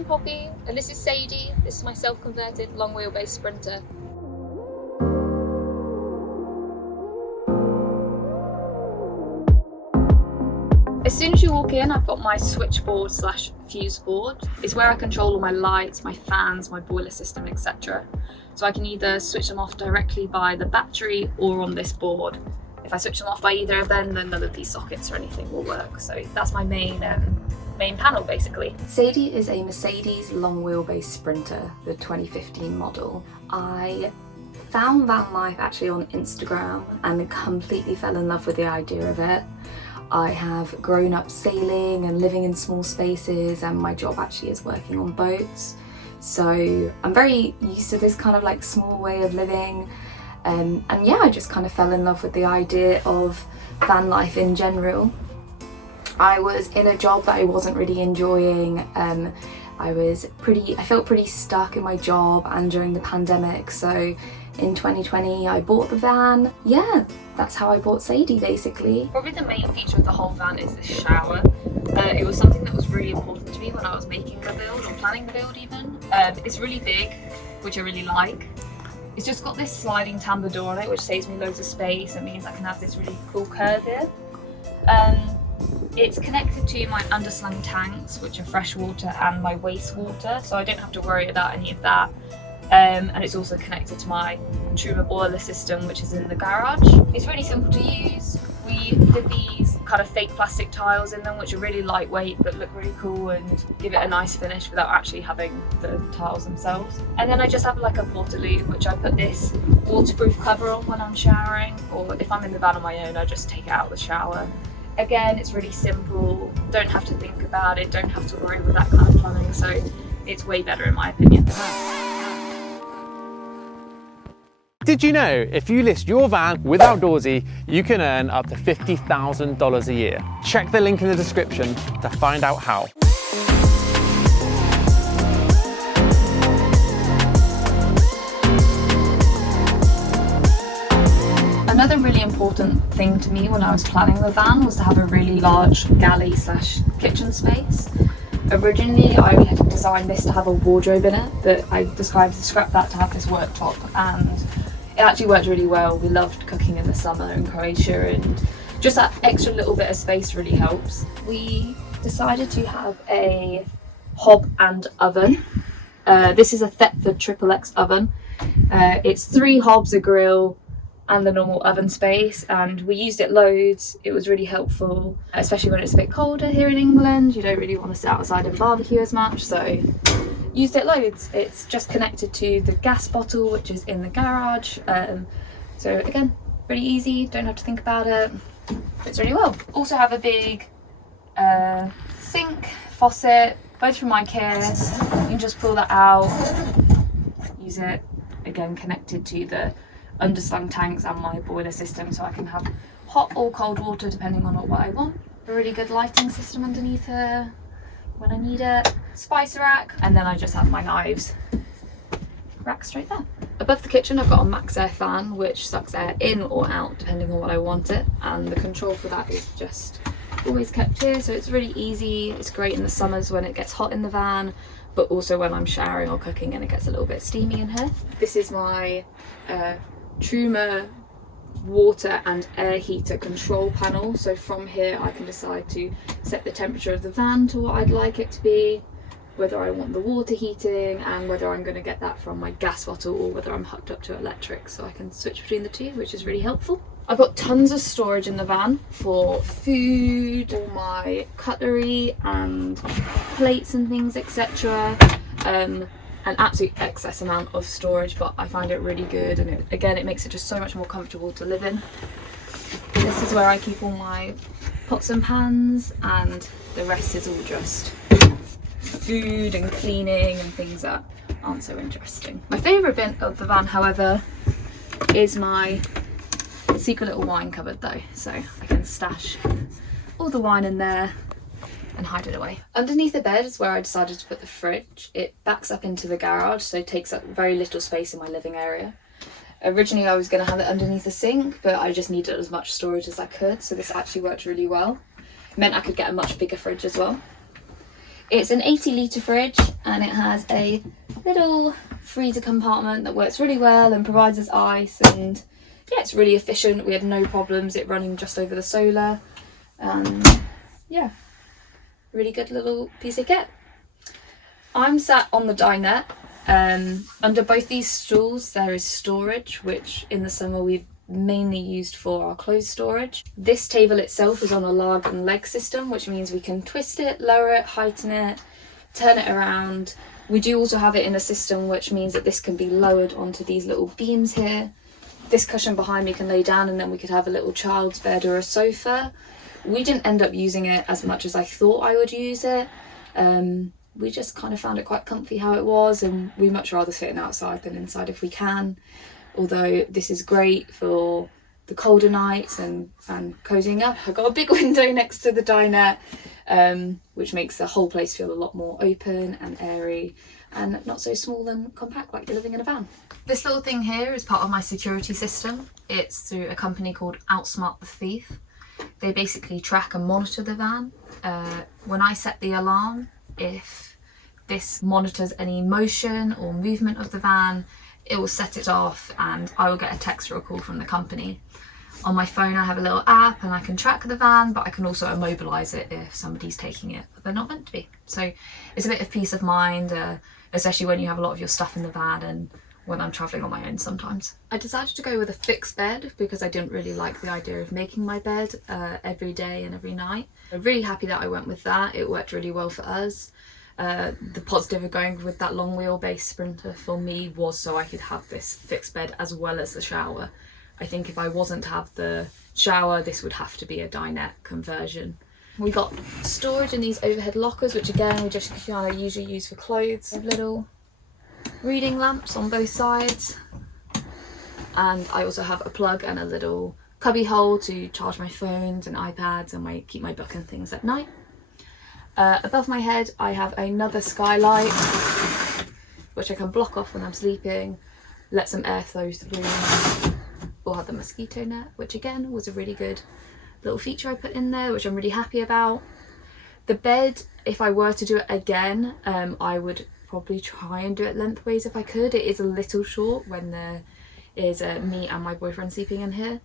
I'm Poppy, and this is Sadie. This is my self-converted long wheelbase Sprinter. As soon as you walk in, I've got my switchboard slash fuse board. It's where I control all my lights, my fans, my boiler system, etc. So I can either switch them off directly by the battery or on this board. If I switch them off by either of them, then none of these sockets or anything will work. So that's my main panel basically. Sadie is a Mercedes long wheelbase Sprinter, the 2015 model. I found vanlife actually on Instagram and completely fell in love with the idea of it. I have grown up sailing and living in small spaces, and my job actually is working on boats. So I'm very used to this kind of like small way of living. And yeah, I just kind of fell in love with the idea of van life in general. I was in a job that I wasn't really enjoying. I felt pretty stuck in my job and during the pandemic. So in 2020, I bought the van. Yeah, that's how I bought Sadie basically. Probably the main feature of the whole van is the shower. It was something that was really important to me when I was making the build or planning the build even. It's really big, which I really like. It's just got this sliding tambour door on it, which saves me loads of space and means I can have this really cool curve here. It's connected to my underslung tanks, which are freshwater, and my wastewater, so I don't have to worry about any of that. And it's also connected to my Truma boiler system, which is in the garage. It's really simple to use. We did these kind of fake plastic tiles in them, which are really lightweight but look really cool and give it a nice finish without actually having the tiles themselves. And then I just have like a portaloo, which I put this waterproof cover on when I'm showering, or if I'm in the van on my own, I just take it out of the shower. Again, it's really simple, don't have to think about it, don't have to worry with that kind of plumbing, so it's way better in my opinion. Did you know if you list your van with Outdoorsy, you can earn up to $50,000 a year? Check the link in the description to find out how. Another really important thing to me when I was planning the van was to have a really large galley slash kitchen space. Originally I had designed this to have a wardrobe in it, but I decided to scrap that to have this worktop, and it actually worked really well. We loved cooking in the summer in Croatia, and just that extra little bit of space really helps. We decided to have a hob and oven. This is a Thetford XXX oven. It's 3 hobs, a grill, and the normal oven space, and we used it loads. It was really helpful, especially when it's a bit colder here in England. You don't really want to sit outside and barbecue as much, so used it loads. It's just connected to the gas bottle, which is in the garage. So again, really easy, don't have to think about it. Fits really well. Also have a big sink, faucet, both from IKEA. You can just pull that out, use it, again connected to the underslung tanks and my boiler system, so I can have hot or cold water depending on what I want. A really good lighting system underneath here when I need it. Spice rack, and then I just have my knives rack straight there. Above the kitchen I've got a max air fan which sucks air in or out depending on what I want it, and the control for that is just always kept here, so it's really easy. It's great in the summers when it gets hot in the van, but also when I'm showering or cooking and it gets a little bit steamy in here. This is my Truma water and air heater control panel, so from here I can decide to set the temperature of the van to what I'd like it to be, whether I want the water heating, and whether I'm going to get that from my gas bottle or whether I'm hooked up to electric, so I can switch between the two, which is really helpful. I've got tons of storage in the van for food, all my cutlery and plates and things, etc. An absolute excess amount of storage, but I find it really good, and it makes it just so much more comfortable to live in. This is where I keep all my pots and pans, and the rest is all just food and cleaning and things that aren't so interesting. My favourite bit of the van, however, is my secret little wine cupboard though, so I can stash all the wine in there and hide it away. Underneath the bed is where I decided to put the fridge. It backs up into the garage, so it takes up very little space in my living area. Originally I was going to have it underneath the sink, but I just needed as much storage as I could, so this actually worked really well. It meant I could get a much bigger fridge as well. It's an 80 litre fridge. and it has a little freezer compartment that works really well and provides us ice, and yeah, it's really efficient. We had no problems it running just over the solar, and yeah, really good little piece of kit. I'm sat on the dinette. Under both these stools there is storage, which in the summer we've mainly used for our clothes storage. This table itself is on a lug and leg system, which means we can twist it, lower it, heighten it, turn it around. We do also have it in a system which means that this can be lowered onto these little beams here. This cushion behind me can lay down, and then we could have a little child's bed or a sofa. We didn't end up using it as much as I thought I would use it. We just kind of found it quite comfy how it was, and we much rather sitting outside than inside if we can. Although this is great for the colder nights and cozying up. I've got a big window next to the dinette, which makes the whole place feel a lot more open and airy and not so small and compact like you're living in a van. This little thing here is part of my security system. It's through a company called Outsmart the Thief. They basically track and monitor the van. When I set the alarm, if this monitors any motion or movement of the van, it will set it off and I will get a text or a call from the company. On my phone I have a little app and I can track the van, but I can also immobilise it if somebody's taking it but they're not meant to be. So it's a bit of peace of mind, especially when you have a lot of your stuff in the van and when I'm travelling on my own sometimes. I decided to go with a fixed bed because I didn't really like the idea of making my bed every day and every night. I'm really happy that I went with that. It worked really well for us. The positive of going with that long wheelbase Sprinter for me was so I could have this fixed bed as well as the shower. I think if I wasn't to have the shower, this would have to be a dinette conversion. We got storage in these overhead lockers, which again we just kind of usually use for clothes. Little reading lamps on both sides, and I also have a plug and a little cubby hole to charge my phones and iPads and keep my book and things at night. Above my head I have another skylight which I can block off when I'm sleeping, let some air flow through, or have the mosquito net, which again was a really good little feature I put in there, which I'm really happy about. The bed, if I were to do it again, I would probably try and do it lengthways if I could. It is a little short when there is me and my boyfriend sleeping in here.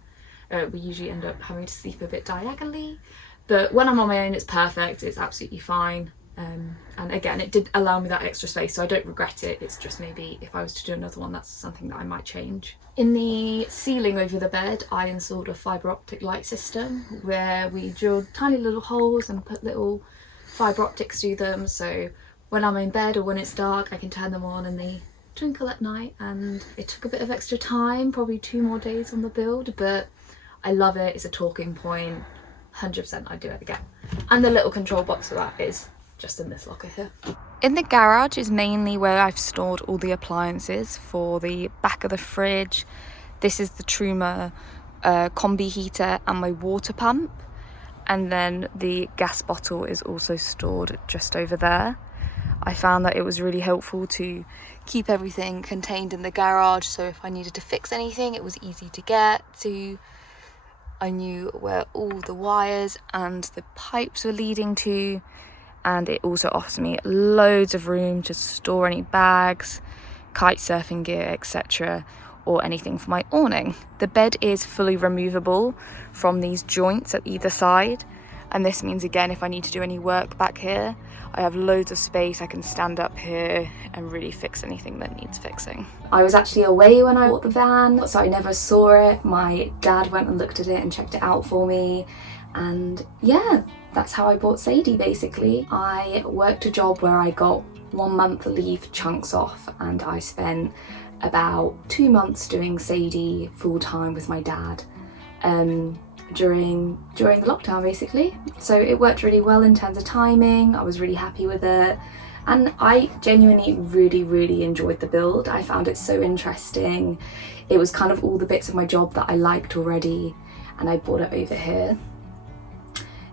We usually end up having to sleep a bit diagonally, but when I'm on my own it's perfect, it's absolutely fine. And again, it did allow me that extra space, so I don't regret it. It's just maybe if I was to do another one, that's something that I might change. In the ceiling over the bed, I installed a fibre optic light system where we drilled tiny little holes and put little fibre optics through them, so when I'm in bed or when it's dark I can turn them on and they twinkle at night. And it took a bit of extra time, probably 2 more days on the build, but I love it. It's a talking point. 100% I'd do it again. And the little control box for that is just in this locker here. In the garage is mainly where I've stored all the appliances for the back of the fridge. This is the Truma combi heater and my water pump, and then the gas bottle is also stored just over there. I found that it was really helpful to keep everything contained in the garage, so if I needed to fix anything it was easy to get to. I knew where all the wires and the pipes were leading to, and it also offers me loads of room to store any bags, kite surfing gear, etc., or anything for my awning. The bed is fully removable from these joints at either side, and this means again if I need to do any work back here I have loads of space. I can stand up here and really fix anything that needs fixing. I was actually away when I bought the van, so I never saw it. My dad went and looked at it and checked it out for me, and yeah, that's how I bought Sadie basically. I worked a job where I got 1 month leave chunks off, and I spent about 2 months doing Sadie full time with my dad during the lockdown basically. So it worked really well in terms of timing. I was really happy with it, and I genuinely really enjoyed the build. I found it so interesting. It was kind of all the bits of my job that I liked already, and I brought it over here.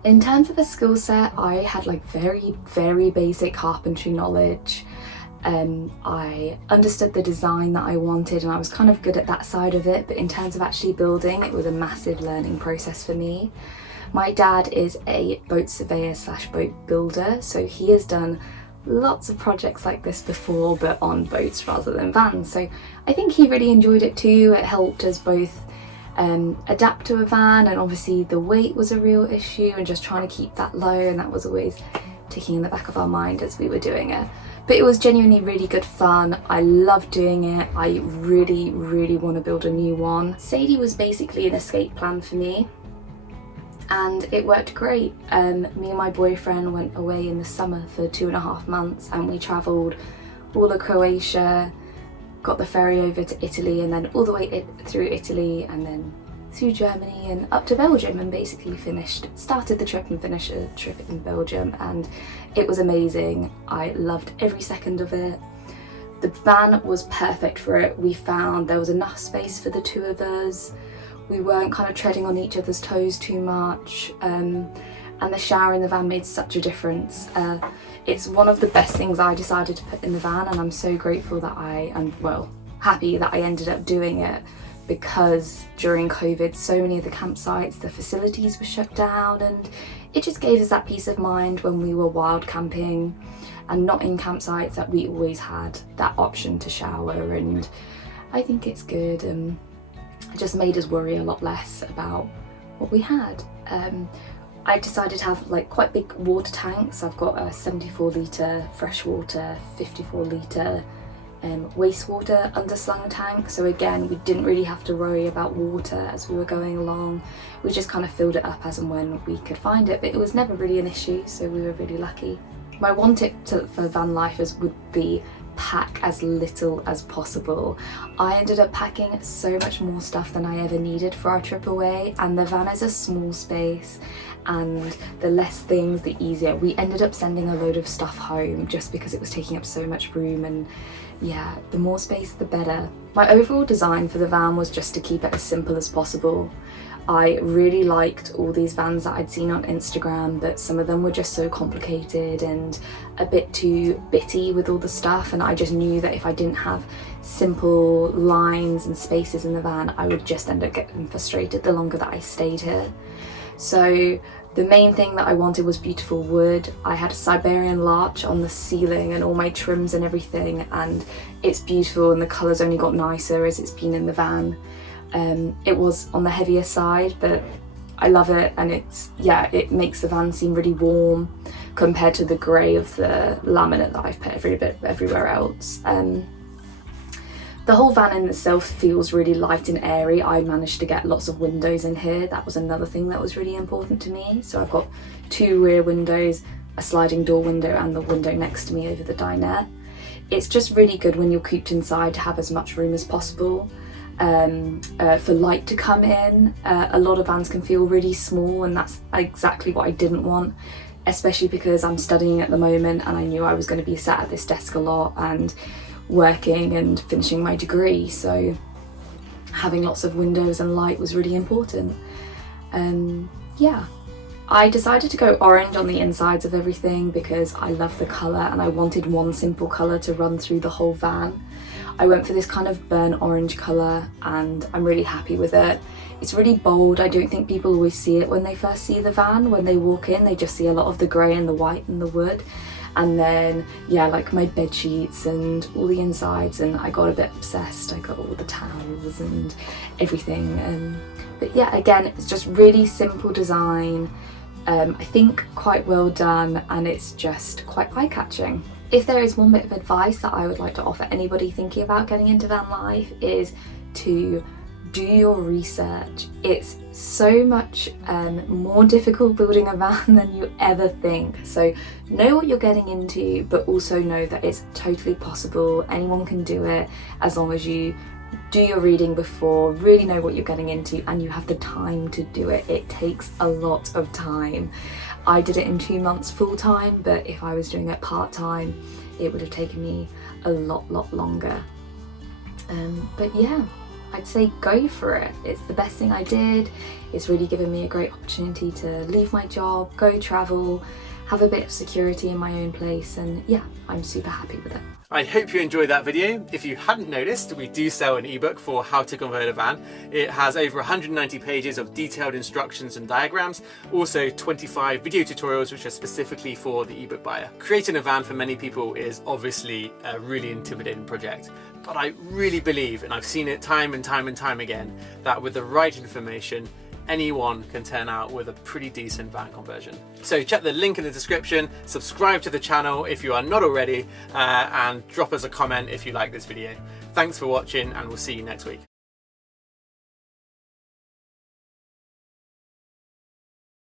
In terms of the skill set, I had like very basic carpentry knowledge. I understood the design that I wanted and I was kind of good at that side of it, but in terms of actually building, it was a massive learning process for me. My dad is a boat surveyor / boat builder, so he has done lots of projects like this before, but on boats rather than vans, so I think he really enjoyed it too. It helped us both adapt to a van, and obviously the weight was a real issue and just trying to keep that low, and that was always ticking in the back of our mind as we were doing it. But it was genuinely really good fun. I loved doing it. I really want to build a new one. Sadie was basically an escape plan for me, and it worked great. Me and my boyfriend went away in the summer for 2.5 months, and we travelled all of Croatia, got the ferry over to Italy, and then all the way through Italy, and then through Germany and up to Belgium, and basically started the trip and finished the trip in Belgium, and it was amazing. I loved every second of it. The van was perfect for it. We found there was enough space for the two of us. We weren't kind of treading on each other's toes too much, and the shower in the van made such a difference. It's one of the best things I decided to put in the van, and I'm so grateful that happy that I ended up doing it, because during COVID so many of the campsites, the facilities were shut down, and it just gave us that peace of mind when we were wild camping and not in campsites, that we always had that option to shower, and I think it's good. It just made us worry a lot less about what we had. I decided to have like quite big water tanks. I've got a 74 litre freshwater, 54 litre wastewater underslung tank, so again we didn't really have to worry about water as we were going along. We just kind of filled it up as and when we could find it, but it was never really an issue, so we were really lucky. My one tip for van lifers would be pack as little as possible. I ended up packing so much more stuff than I ever needed for our trip away, and the van is a small space, and the less things the easier. We ended up sending a load of stuff home just because it was taking up so much room, and yeah, the more space the better. My overall design for the van was just to keep it as simple as possible. I really liked all these vans that I'd seen on Instagram, but some of them were just so complicated and a bit too bitty with all the stuff, and I just knew that if I didn't have simple lines and spaces in the van, I would just end up getting frustrated the longer that I stayed here. So the main thing that I wanted was beautiful wood. I had a Siberian larch on the ceiling and all my trims and everything, and it's beautiful, and the colours only got nicer as it's been in the van. It was on the heavier side, but I love it, and it makes the van seem really warm compared to the grey of the laminate that I've put everywhere else. The whole van in itself feels really light and airy. I managed to get lots of windows in here. That was another thing that was really important to me. So I've got 2 rear windows, a sliding door window, and the window next to me over the dinette. It's just really good when you're cooped inside to have as much room as possible. For light to come in. A lot of vans can feel really small, and that's exactly what I didn't want, especially because I'm studying at the moment, and I knew I was going to be sat at this desk a lot and working and finishing my degree, so having lots of windows and light was really important. Yeah, I decided to go orange on the insides of everything because I love the colour, and I wanted one simple colour to run through the whole van. I went for this kind of burnt orange colour, and I'm really happy with it. It's really bold. I don't think people always see it when they first see the van. When they walk in, they just see a lot of the grey and the white and the wood. And then, yeah, like my bed sheets and all the insides, and I got a bit obsessed. I got all the towels and everything. But yeah, again, it's just really simple design. I think quite well done, and it's just quite eye-catching. If there is one bit of advice that I would like to offer anybody thinking about getting into van life, is to do your research. It's so much more difficult building a van than you ever think. So know what you're getting into, but also know that it's totally possible. Anyone can do it as long as you do your reading before, really know what you're getting into, and you have the time to do it. It takes a lot of time. I did it in 2 months full time, but if I was doing it part time, it would have taken me a lot longer. But yeah, I'd say go for it. It's the best thing I did. It's really given me a great opportunity to leave my job, go travel, have a bit of security in my own place, and yeah, I'm super happy with it. I hope you enjoyed that video. If you hadn't noticed, we do sell an ebook for how to convert a van. It has over 190 pages of detailed instructions and diagrams, also 25 video tutorials which are specifically for the ebook buyer. Creating a van for many people is obviously a really intimidating project, but I really believe, and I've seen it time and time and time again, that with the right information, anyone can turn out with a pretty decent van conversion. So check the link in the description, subscribe to the channel if you are not already, and drop us a comment if you like this video. Thanks for watching, and we'll see you next week.